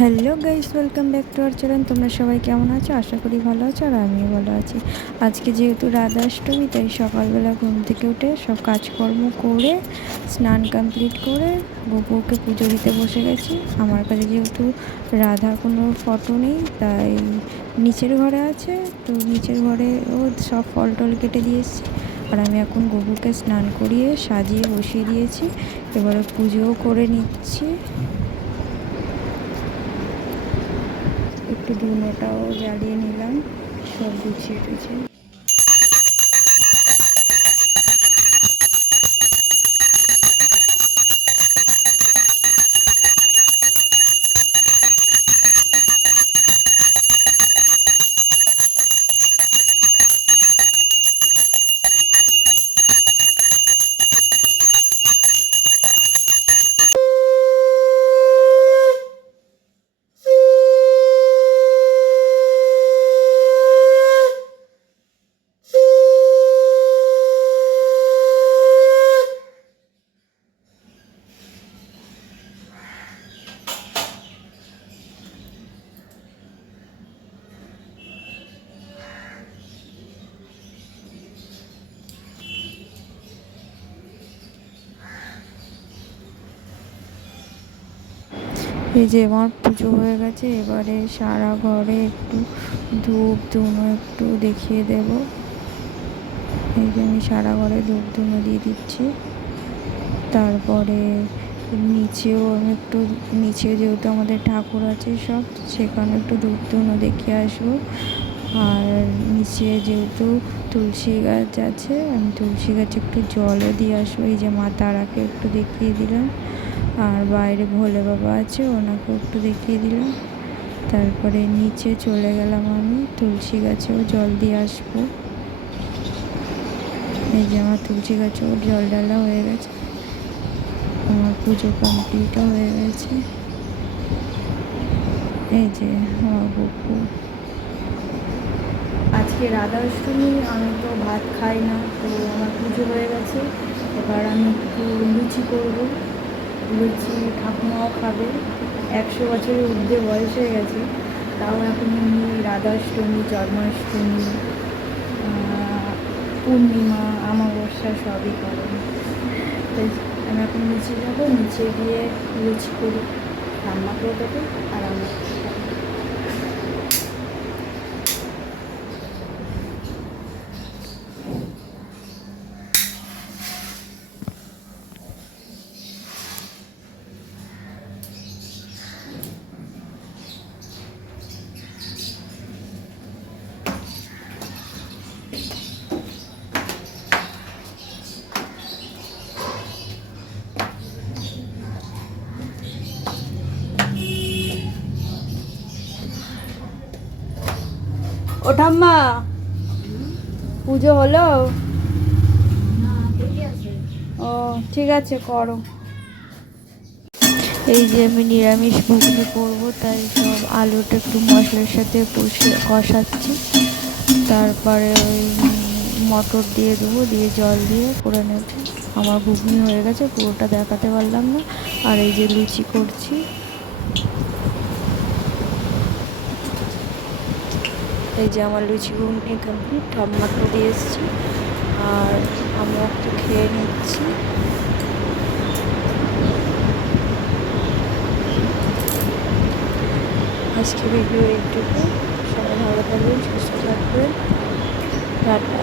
Hello guys, welcome back to our channel. তোমরা সবাই কেমন আছো? আশা করি ভালো আছো, আর আমিও ভালো আছি। আজকে যেহেতু রাধাষ্টমী, তাই সকালবেলা ঘুম থেকে উঠে সব কাজকর্ম করে স্নান কমপ্লিট করে গোপুকে পুজো দিতে বসে গেছি। আমার কাছে যেহেতু রাধার কোনো ফটো নেই, তাই নিচের ঘরে আছে, তো নিচের ঘরে ও সব ফল টল কেটে দিয়েছি। আর আমি এখন গোপুকে স্নান করিয়ে সাজিয়ে বসিয়ে দিয়েছি, এবারে পুজোও করে নিচ্ছি। একটু ধুনোটাও জ্বালিয়ে নিলাম, সব গুছিয়ে টুছিয়ে। এই যে আমার পুজো হয়ে গেছে, এবারে সারা ঘরে একটু ধূপ ধুনো একটু দেখিয়ে দেব। এই যে আমি সারা ঘরে ধূপ ধুনো দিয়ে দিচ্ছি। তারপরে নিচেও আমি একটু, নিচে যেহেতু আমাদের ঠাকুর আছে সব, সেখানে একটু ধূপ ধুনো দেখিয়ে আসবো। আর নিচে যেহেতু তুলসী গাছ আছে, আমি তুলসী গাছে একটু জলও দিয়ে আসবো। এই যে মা তারাকে একটু দেখিয়ে দিলাম, আর বাইরে ভোলে বাবা আছে, ওনাকেও একটু দেখিয়ে দিলাম। তারপরে নিচে চলে গেলাম, আমি তুলসী গাছেও জল দিয়ে আসবো। এই যে আমার তুলসী গাছেও জল ডালা হয়ে গেছে, আমার পুজো কমপ্লিটও হয়ে গেছে। এই যে আমার গপু। আজকে রাধা অষ্টমী, আমি তো ভাত খাই না, তো আমার পুজো হয়ে গেছে। এবার আমি একটু লুচি করবো, লুচি ঠাকুমাও খাবে। 100 বছরের ঊর্ধ্বে বয়স হয়ে গেছে, তাও এখন উনি রাধাষ্টমী, জন্মাষ্টমী, পূর্ণিমা, অমাবস্যা সবই করেন। তাই আমি এখন নিচে যাবো, নিচে গিয়ে লুচি করি, ঠাম্মাকেও দেবো আর আমি। ও ঠাম্মা, পুজো হলো? ও ঠিক আছে, করো। এই যে আমি নিরামিষ ঘুগনি করবো, তাই সব আলুটা একটু মশলার সাথে কষাচ্ছি। তারপরে ওই মটর দিয়ে দেবো, দিয়ে জল দিয়ে করে নেব। আমার ঘুগনি হয়ে গেছে, পুরোটা দেখাতে পারলাম না। আর এই যে লুচি করছি। এই যে আমার লুচি ঘুগনি কমপ্লিট, ঠাম্মাকে দিয়ে এসেছি, আর আমিও একটু খেয়ে নিচ্ছি। আজকে ভিডিও এইটুকু। সবাই ভালো থাকবেন, সুস্থ থাকবেন, টাটা।